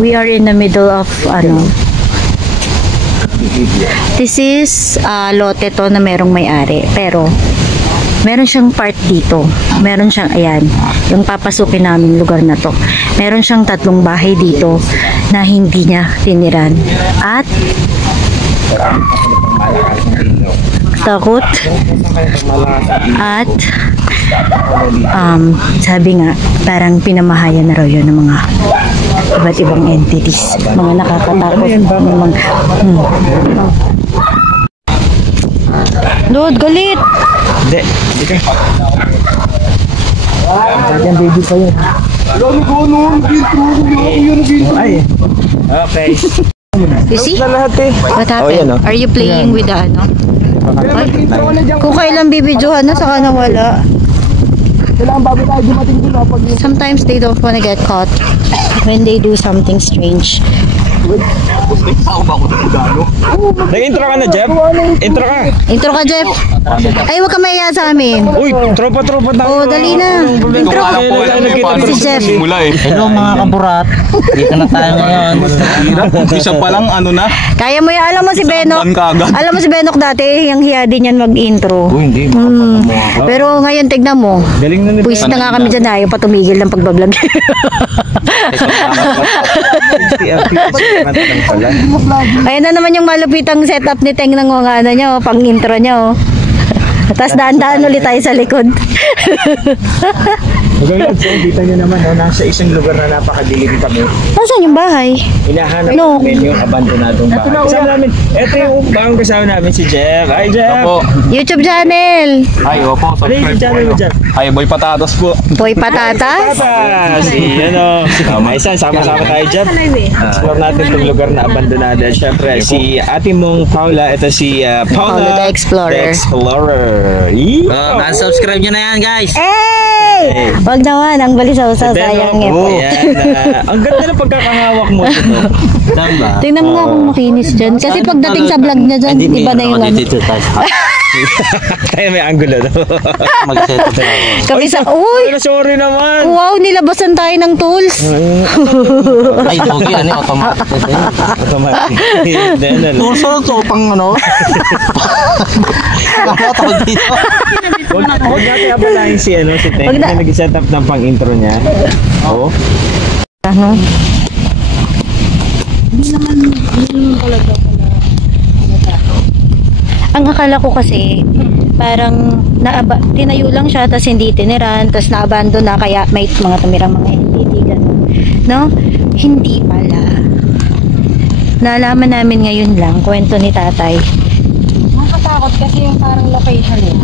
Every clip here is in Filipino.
We are in the middle of ano. This is lote to na merong may-ari. Pero meron siyang part dito. Meron siyang, ayan, yung papasukin namin lugar na to. Meron siyang 3 bahay dito na hindi niya tiniran. At takot. At sabi nga, parang pinamahayan na raw yun ng mga iba't ibang entities. Mga nakakatakot. Dude, galit! Hindi ka. Yan, baby pa yun. Ay, okay. You see? What happened? Are you playing with the ano? Kung kailan bibidyohan na, saka nawala. Sometimes they don't wanna get caught when they do something strange. Nag-intro ka na, Jeff? Intro ka. Intro ka, Jeff. Ay, huwag ka mahiya sa amin. Uy, tropa-tropa tayo. Oh, dali na. Intro ka. Si Jeff. Hello mga kaburat. Dito na tayo ngayon. Isa pa lang, ano na? Kaya mo yan. Alam mo si Benok. Alam mo si Benok dati, yung hiya din yan mag-intro. Hindi. Pero ngayon, tignan mo. Puwis na nga kami dyan, ayaw pa tumigil ng pagbablog. Ayan na naman yung malupitang setup ni Teng ng mga ano niya, pang intro niya. Tapos daan-daan ulit tayo sa likod. Magandang so, kita nyo naman, nasa isang lugar na napakadilim kami. Nasaan yung bahay? Hinahanap namin yung abandonadong bahay. Kasama namin, ito yung bagong kasama namin, si Jeff. Hi, Jeff! Opo. YouTube channel! Ay, opo. Ano yung channel mo, Jeff? Ay, Boy Patatas po. Boy Patatas? Si, may isa, sama-sama tayo, Jeff. Explore natin itong lugar na abandonado. At syempre, si ate mong Paula, ito si Paula the Explorer. Unsubscribe nyo na yan, guys. Hey! Wag naman, ang balisaw-saw, sayang ito. Ang ganda ng pagkakahawak mo dito. Tingnan mo nga kung makinis dyan. Kasi pagdating sa vlog niya dyan, iba na yung ano. Kaya may angulo daw. Mag-set na. Kami sa, uy! Sorry naman. Wow, nilabasan tayo ng tools. Ay, dogi, ano, automatic. Automatic. Tools to, pang ano? Tawag dito. Huwag natin abalahin si Teng. Kasi nag-set up ng pang-intro niya. Oo. Ano? Ang akala ko kasi parang tinayo lang siya tapos hindi tiniran tapos na-abandon na kaya may mga tumirang mga entity ganun. No? Hindi pala. Nalaman namin ngayon lang kwento ni tatay. Nakakatakot kasi yung parang location niya.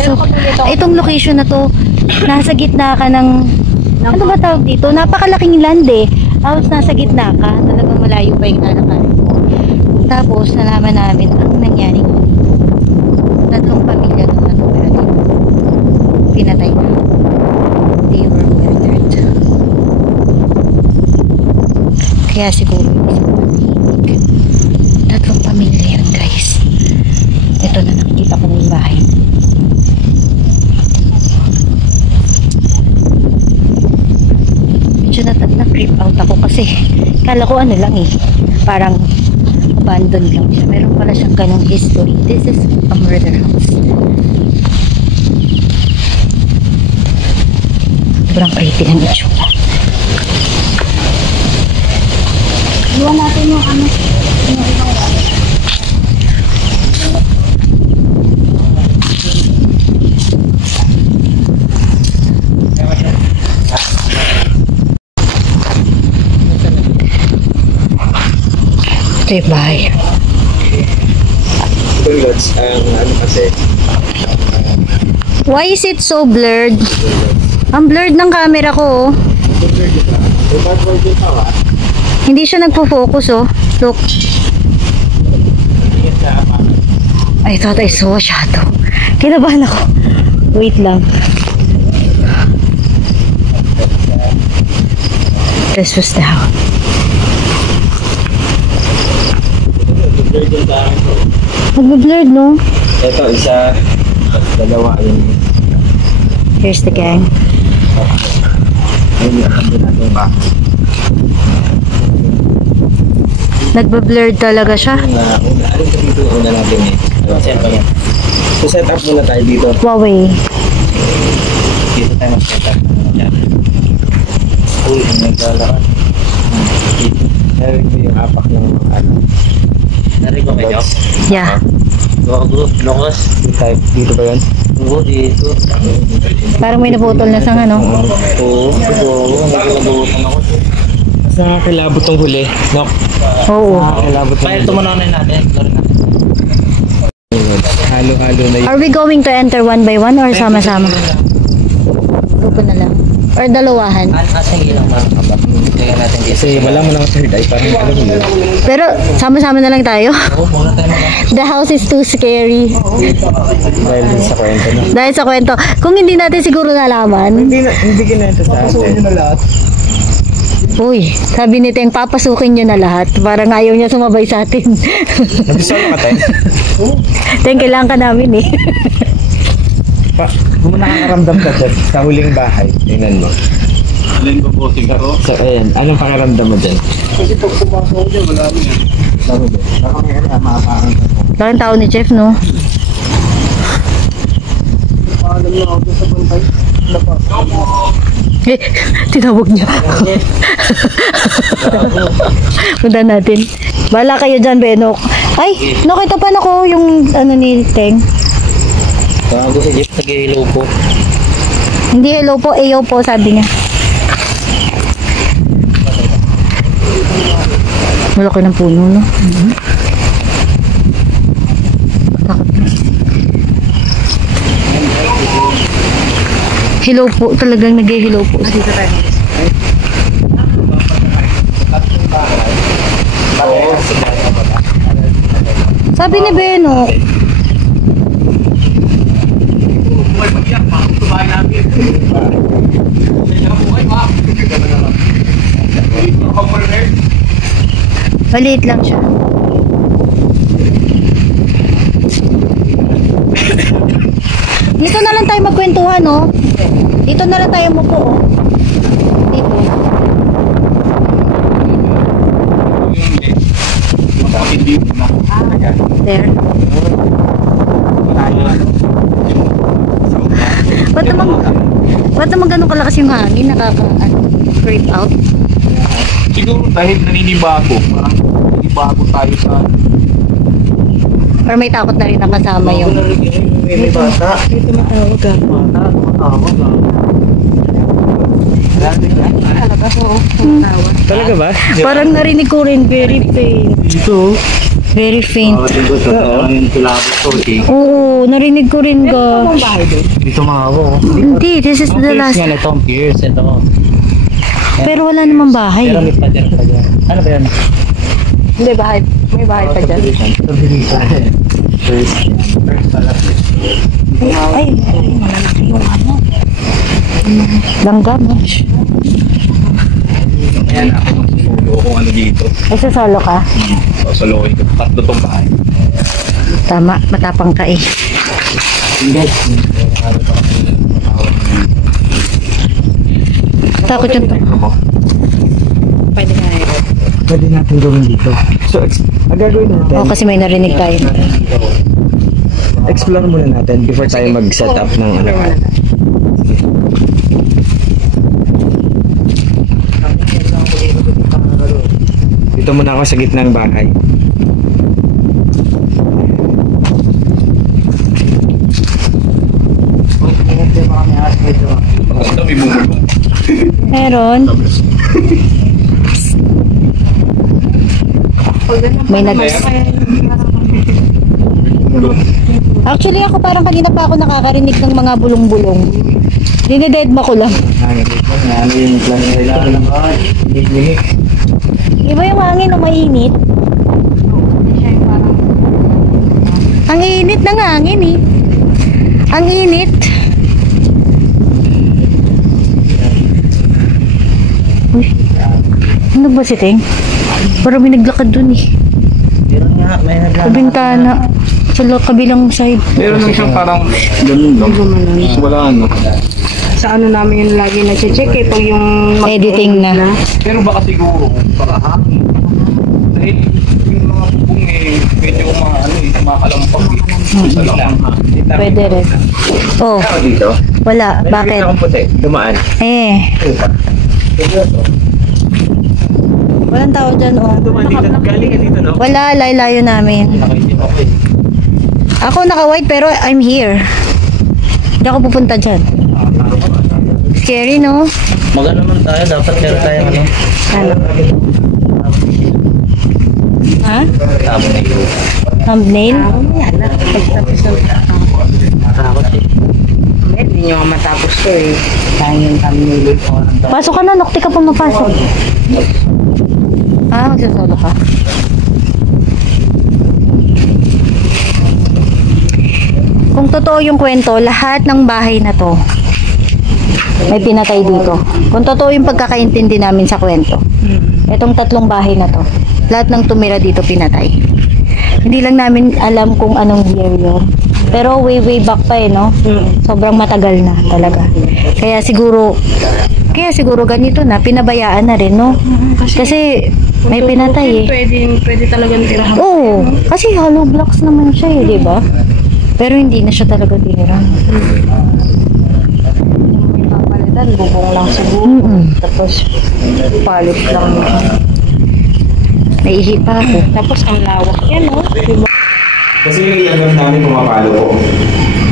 So, itong location na to nasa gitna ka ng ano ba tawag dito? Napakalaking land eh. Tapos nasa gitna ka, talagang malayo pa yung lalakarin mo. Tapos nalaman namin ang nangyari. 3 pamilya ng natutira dito. Pinatay na. They were murdered. Kaya siguro hindi 3 pamilya yun, guys. Ito na nakikita ko ng bahay. Medyo na-creep out ako kasi kala ko ano lang eh. Parang abandoned lang siya. Meron pala siyang ganong history. This is a murder house. Sobrang creepy ng itsura. Iwan natin yung ano. Yung ibang ito yung bahay. Ano kasi? Why is it so blurred? Ang blurred ng camera ko. Hindi siya nagpo-focus oh. Look. I thought I saw a shadow. Kinabahan ako. Wait lang. This was the house. Nagbe-blurred, no? Ito, isa, dalawa, ayun. Here's the gang. Ayun yung abandonadong bahay. Nagba-blurred talaga siya. Una natin eh. So set up muna tayo dito. Huawei. Dito tayo mag-set up. Yan. Uy, naglalakad. Narinig mo yung apak ng ano. Narinig ko kayo? Yeah. Gago, lakas. Dito ba yun? Oo, dito. Parang may naputol na sang ano. Oo, nagkakabutan ako. Sa kilabot tong huli. No? Oo. Kilabot tong Kaya tumunaw na natin. Halo-halo na yun. Are we going to enter one by one or sama-sama? Grupo na lang. Or dalawahan. Sige lang mga kabak. Tingnan natin dito. Kasi wala mo nang third eye. Parang alam mo yun. Pero sama-sama na lang tayo. Oo, muna tayo mag- The house is too scary. Dahil din sa kwento na. Dahil sa kwento. Kung hindi natin siguro nalaman. Hindi kinento sa atin. Uy, sabi ni Teng, papasukin nyo na lahat. Parang ayaw niya sumabay sa atin. Nag-solve ka tayo? Teng, kailangan ka namin eh. Kung nakakaramdam ka dyan, sa huling bahay, tingnan mo. Alin ko po siguro? So, ayan, anong pakiramdam mo dyan? Kasi pag pumasok ko dyan, wala mo yan. Sabi mo, nakamaya na, maapakan ka. Laking tao ni Jeff, no? Paalam na ako sa bantay. Eh, tinawag niya. Punta natin. Bala kayo dyan, Benok. Ay, nakita pa na ko yung ano ni Teng. Gago si Jeff, nag-hello po. Hindi hello po, ayo po, sabi niya. Malaki ng puno, no? Takot na. Hello po, talagang nag-hello po. Sabi ni Beno, maliit lang siya. Dito na lang tayo magkwentuhan, no? Dito na lang tayo mupo, oh. Dito. There. Ba't naman ganun kalakas yung hangin? Nakaka-creep out? Siguro dahil naninibago. Parang naninibago tayo sa... Or may takot na rin nakasama yung... May bata. May tumatawag ka. Bata, tumatawag ka. Talaga ba? Parang narinig ko rin, very faint. Dito. Very faint. Okay. Oo, narinig ko rin ka. Dito mga ako. Hindi, this is the last. Yan, itong Pierce. Ito. Pero wala namang bahay. Pero may pader pa dyan. Ano ba yan? Hindi, bahay. May bahay pa dyan. Ay, yung ano. Langgam. Ayan, ako magsusulo kung ano dito. Ay, sasolo ka? Solokin ko. Tatlo tong bahay. Tama, matapang ka eh. Takot yung Pwede nga eh. Pwede natin gawin dito. So, ang gagawin natin, Oo, kasi may narinig tayo. explore muna natin before tayo mag-set up ng ano. Dito muna ako sa gitna ng bahay. Meron. May nag... Actually, ako parang kanina pa ako nakakarinig ng mga bulong-bulong. Dinidedma ko lang. Ano yung plan nila? Iba yung hangin na mainit. Ang init ng hangin eh. Ang init. Uy. Ano ba si Teng? Parang may naglakad dun eh. Meron nga, may Sa bintana. Sa kabilang side. Meron lang siyang parang ganun lang. Wala ano. Sa ano namin yung lagi na check eh, pag yung Editing na. Pero baka siguro, baka hangin. Dahil Pwede rin. Oh, Ako dito. wala. Bakit? Bakit? Akong puti. Dumaan. Walang tao dyan, oh. Dumaan dito. Galing ka dito, no? Wala, layo namin. Ako naka-white pero I'm here. Hindi ako pupunta dyan. Scary, no? Magano man tayo, dapat meron tayong ano. Ano? Ha? Thumbnail? Takot eh. Hindi nyo matapos to eh. Tangin kami. Pasok ka na, Nokti ka pa mapasok. Ah, magsasolo ka. Kung totoo yung kwento, lahat ng bahay na to may pinatay dito. Kung totoo yung pagkakaintindi namin sa kwento, itong 3 bahay na to, lahat ng tumira dito pinatay. Hindi lang namin alam kung anong year yun. Pero way back pa no? Sobrang matagal na talaga. Kaya siguro ganito na, pinabayaan na rin, no? Kasi may pinatay Pwede talagang tirahan. Oo, kasi hollow blocks naman siya di ba? Pero hindi na siya talaga tinira. Yung papalitan, bubong lang siguro. Tapos, palit lang. Naihi pa ako. Tapos, ang lawak yan, no? Diba? Kasi yung iagam namin pumapalo po.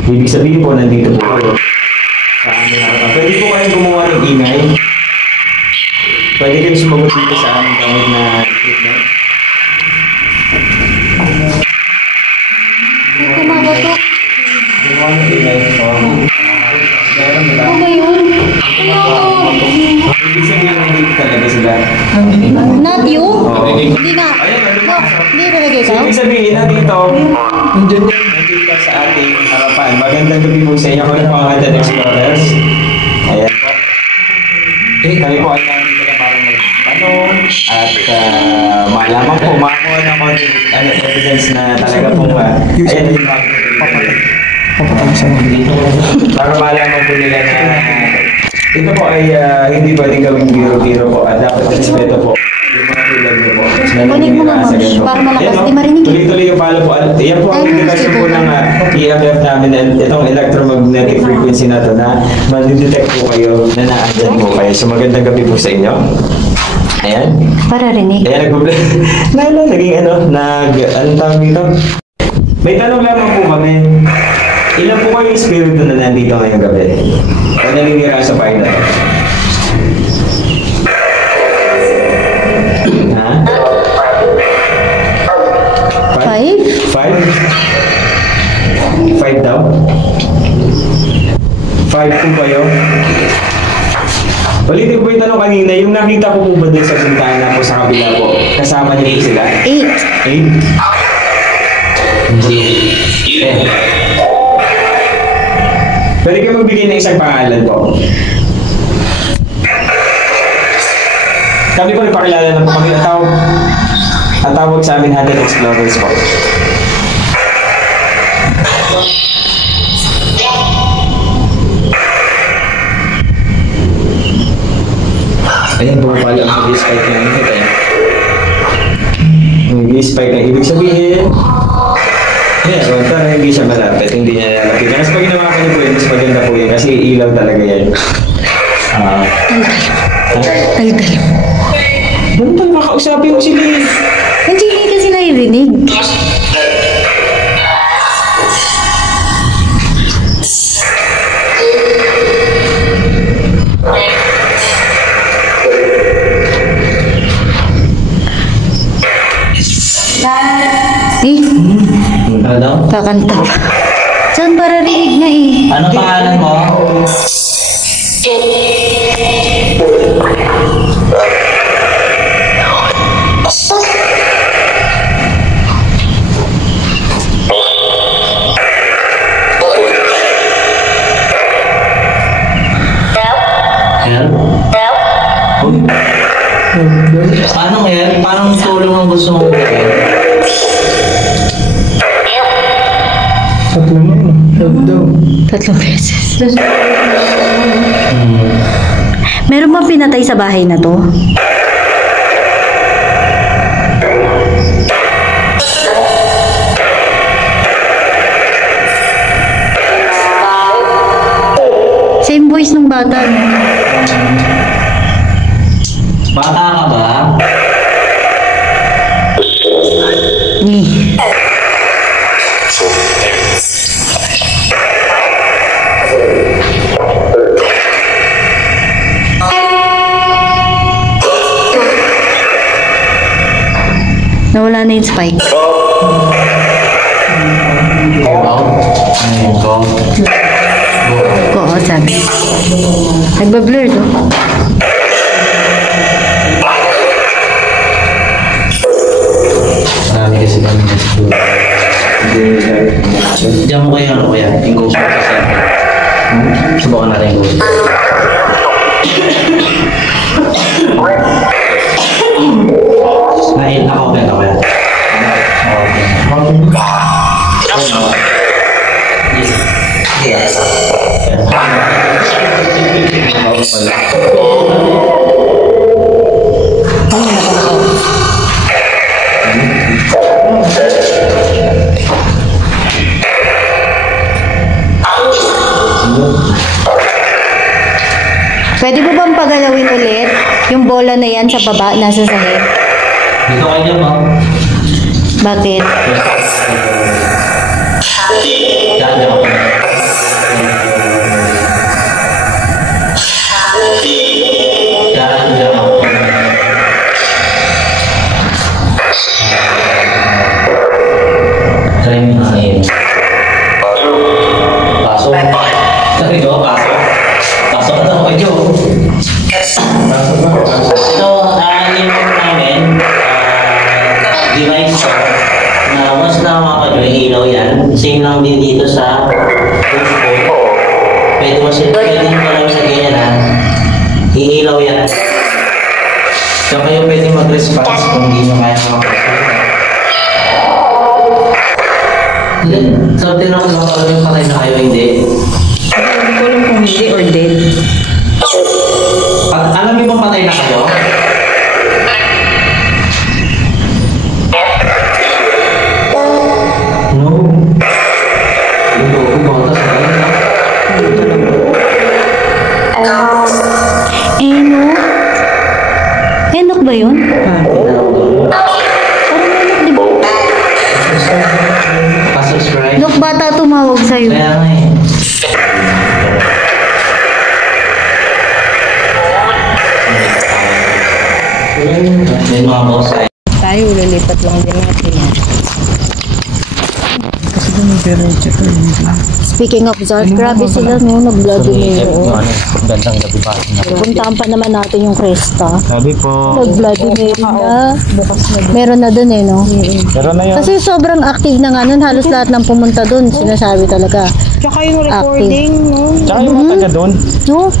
Ibig sabihin po, nandito po kayo. Sa aming harapan. Pwede po kayong gumawa ng ingay. Pwede kayo sumagot dito sa aming gamit na equipment. Kumabatok. Gumawa ng ingay. Meron nila. Ano ba yun? Ibig sabihin, nandito talaga sila. Not you? Oo. Hindi na. Ayun, No, hindi talaga ikaw? Ibig sabihin, nandito sa ating harapan. Magandang gabi po sa inyo. Kami po ang Haunted Explorers. Ayan po. Kami po ay nandito na parang magtanong at malaman po, makakuha ng konting evidence na talaga pong ayan yung para malaman po nila na ito po ay hindi pwedeng gawing biro-biro po at dapat respeto po yung mga tulad nyo po. Kunig mo naman, para malakas, di marinig. Tuloy-tuloy yung palo po. Yan po ang indication po ng EMF namin and itong electromagnetic frequency na to na mag-detect po kayo na naandyan po kayo. So magandang gabi po sa inyo. Ayan. Para rinig. Ayan, naging anong tawag dito? May tanong lamang po kami. Ilan po kayong espiritu na nandito ngayong gabi? O naninira sa bahay na to? Ha? 5? 5 daw? 5 po kayo? Ulitin po yung tanong kanina, yung nakita ko po ba din sa bintana po sa kabila po, kasama niyo po sila? 8? Pwede kayo magbigay ng isang pangalan po. Kami po nagpakilala na po kami at tawag sa amin Haunted Explorers po. Ayan po pala ang mag-spike na yun. Mag-spike na ibig sabihin. Ayan, para hindi siya malapit, hindi niya lalapit. Kasi pag ginawa ko niyo po yun, mas maganda po yun kasi ilaw talaga yan. Tal-tal. Ano tayo makausapin mo sila eh? Hindi kasi naririnig. Ano? Kakanta pa. Saan para rinig na Ano pangalan mo? Paano yan? Paano tulong ang gusto mong gawin? Tatlong beses. Meron bang pinatay sa bahay na to? bata, no? Bata ka ba? Ni. Nawala na yung spike. Oo, sabi. Nagbablur to. Marami kasi kami na school. Diyan mo kayo, ano kaya? Yung ghost mo sa center. Subukan natin yung ghost. Nail ako, kaya kaya. Pwede mo bang pagalawin ulit? Yung bola na yan sa baba, nasa sahig. Dito kayo dyan, ma'am. Bakit? Diyan, diyan. Diyan, diyan. Try mo na ngayon. Pasok. Sabi ko, pasok. Pasok na ako kayo. Ito, yung namin, device ko, na mas nakakadyo yung ilaw yan. Same lang din dito sa push ko. Pwede mo lang sa ganyan ha. Iilaw yan. So kayo pwede mag-response kung hindi nyo kaya makapagsalita. So, tinanong ko kung yung patay na kayo, hindi. Hindi ko alam kung hindi or dead. Alam niyo bang patay na kayo? No. Yung ko bata sa kanya. Eno? Enok ba yun? Parang enok, di ba? Pa-subscribe. Enok bata tumawag sa'yo. Kaya nga eh. May mga boss ay. Tayo, lilipat lang din natin. Speaking of Zark, grabe sila, no? Nag-Vladimir. Gandang gabi pa. Puntaan pa naman natin yung Cresta. Sabi po. Nag-Vladimir na. Meron na dun eh, no? Pero na yun. Kasi sobrang active na nga nun. Halos lahat ng pumunta dun, sinasabi talaga. Tsaka yung recording, no? Tsaka yung mga taga doon. No?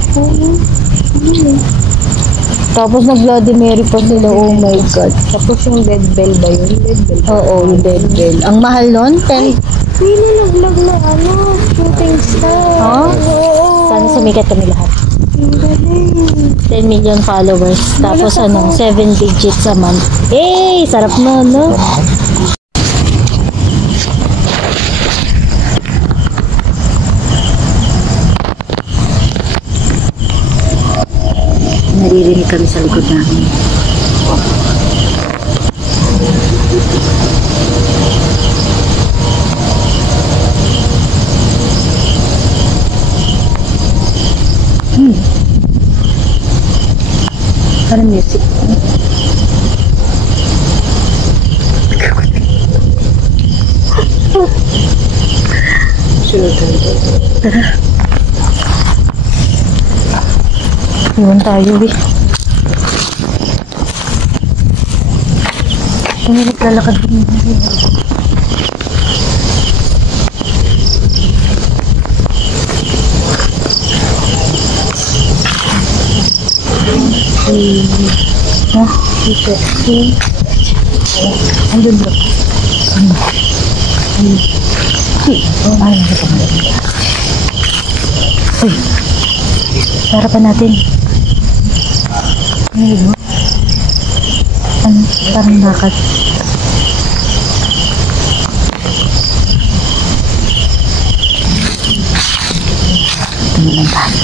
Tapos nag-Vladimir pa sila, oh my God. Tapos yung dead bell ba yun? Dead bell. Oo, yung dead bell. Ang mahal nun, 10. Pili nag-vlog na shooting star. Oh? Sana sumikat kami lahat. 10 million followers. Tapos 7 digits a month. Eh, sarap nun, no? Naririnig kami sa likod namin. Parang music. Tara. Iwan tayo eh. Kami naglalakad din. Ha? Dito. Andun ba? Ay, uy, sarapan natin. Ano? Ano? Parang bakit? Ito naman tayo.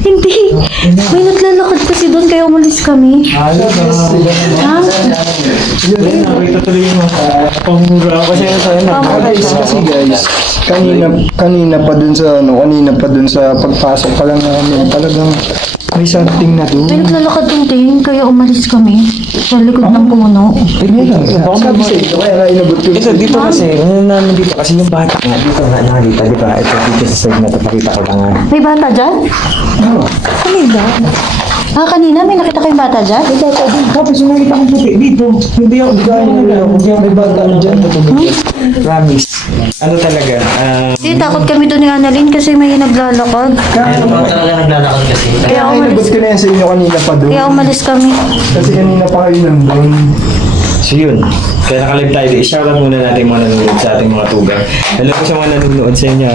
Hindi. May naglalakad kasi doon kaya umalis kami. Ha? Kasi guys, kanina pa dun sa pagpasok pa lang namin, talagang may something na doon. May naglalakad doon din kaya umalis kami. Sa likod ng puno. Sabi sa ito, kaya inabot ko. Ito, dito kasi, nandito kasi yung bata nga, dito nga nakita, di ba? Ito, dito sa side na ito, pakita ko lang nga. May bata dyan? Kanina? Kanina may nakita kayong bata dyan? May bata din, tapos yung nakita kong puti, dito. Hindi ako, may bata dyan. Promise. Ano talaga? Hindi, takot kami doon ni Annalyn kasi may naglalakad. Ano ba talaga naglalakad kasi? Kaya Inabot ko na yan sa inyo kanina pa doon. Kaya umalis kami. Kasi kanina pa kayo nandun. So yun, kaya nakalive tayo. I-shoutout muna natin mga nanonood sa ating mga tugang. Hello po sa mga nanonood sa inyo.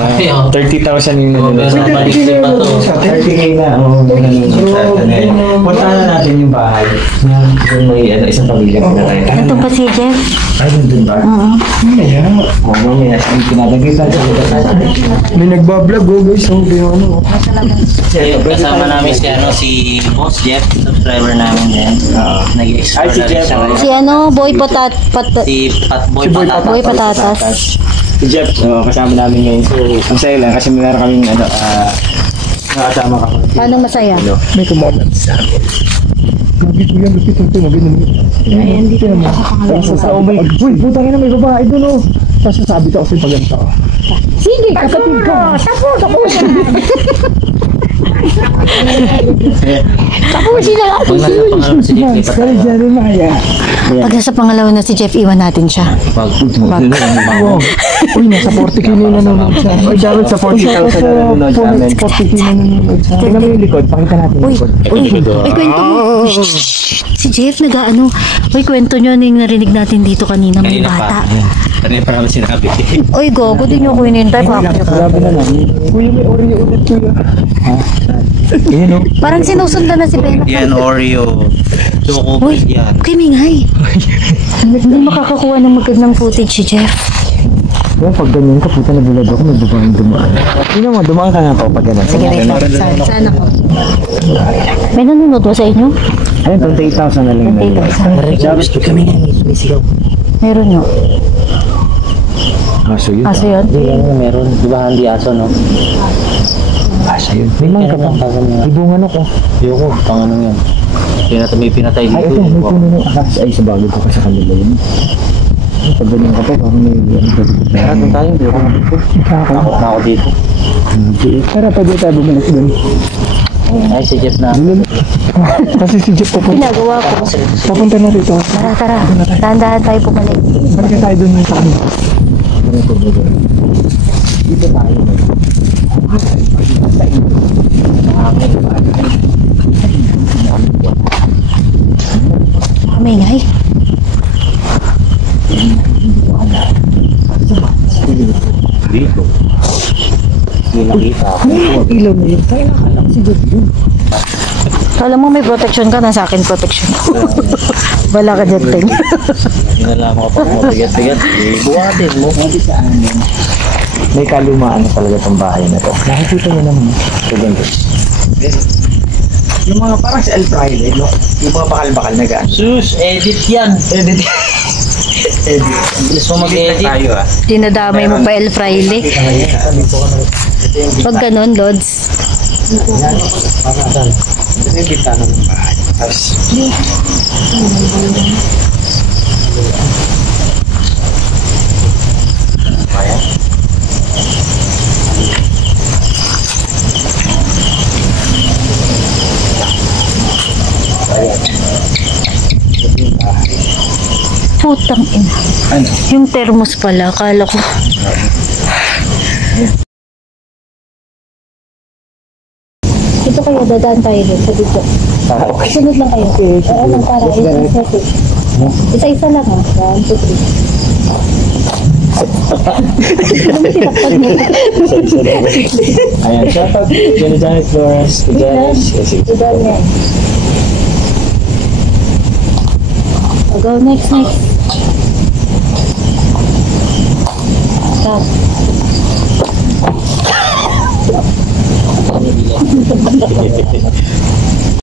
30,000 yung nanonood sa atin. 30K na. Nanonood sa atin. Puntahan na natin yung bahay. Yung may isang pamilya pinatay. Ito pa si Jeff. Ay, nandun ba? Oo. Mamaya, yung pinatagay tayo. May nagbablog guys. So, ano. Kasama namin si Boss Jeff, subscriber namin din. Nag-explore Si na rin Jeff. siya ngayon. Si Boy Si Boy Boy Patatas. Patatas. Si Jeff, kasama namin ngayon. So, ang saya lang kasi meron kaming nakasama ka. Paano masaya? May kumalat sa akin. Gagit mo yan, lupit ito, magandang. Ayan, dito na Oh my God. Uy, putang ina, may babae doon oh. Tapos sasabi ko kasi paganta ko. Sige, kapatid ko. Tapos. Tapusin na natin. Pero dyan rin Maya. Pag nasa pangalawa na si Jeff, iwan natin siya. Uy, nasa 40k na nanonood sa amin. Uy, dapat sa 40,000 na nanonood sa amin. 40k na nanonood sa amin. Tingnan mo yung likod, pakita natin yung likod. Uy, kwento mo. Si Jeff, nag-ano. Uy, kwento nyo yung narinig natin dito kanina, may bata. Kanina pa kami sinabi. Uy, gogo, di nyo ko inintay. Grabe na lang. Uy, may Oreo ulit kuya. Parang sinusundan na si Bella. Yan, Oreo. Choco Uy, yan. kay Mingay. Hindi makakakuha ng magandang footage si Jeff. Kaya pag ganyan ka, puta nagulad ako, may babaeng dumaan. Sino mo, dumaan ka nga po pag gano'n. Sige, wait lang. Sana ko. May nanonood ba sa inyo? Ayun, 28,000 na lang. 28,000. Kami nga, may sigaw. Meron nyo. Aso yun. Aso yun? Hindi, meron. Di ba hindi aso, no? Aso yun. May man ka pa. Ibungan ako. Ayoko, pang ano yan. May pinatay Ay, dito. ito, may puno ng akas. Ay, sa bagay ko ka sa kanila yun. Pag ganyan ka pa, parang may... Meron tayo, hindi ako. Takot na ako dito. Tara, pwede tayo bumalik doon. Ay, si Jeff na. Kasi si Jeff papunta. Ginagawa ko. Papunta na rito. Tara. Dahan-dahan tayo pumalik. Balik tayo doon sa kanila. Dito tayo. Mingay. Dito. Hindi nakita ako. Ilaw na yun. Tayo nakalang si Jeff yun. Kala mo may protection ka, nasa akin protection. Wala ka dyan, Ting. Inalaman ko pa mabigat-bigat. Buhatin mo. May kalumaan na talaga itong bahay na to. Nakikita niyo naman. So, ganito. Yung mga parang sa El Friday, no? Yung mga bakal-bakal na gaan. Sus, edit yan. Edit. Edit. Bilis mo mag-edit. Tayo ah. Dinadamay mo pa El Fraile. Pag ganon, Lods. Ito yung bintana ng bahay. Tapos, Putang ina. ano? Yung thermos pala, akala ko. Ito kayo, dadaan tayo doon sa dito. Sunod lang kayo. Oo lang, para isa-isa lang ha. 1, 2, 3. Ano mo tinakpag mo? Ayan, shoutout. Jenny Janet Flores. Janice. Ito yan. Go next. Stop.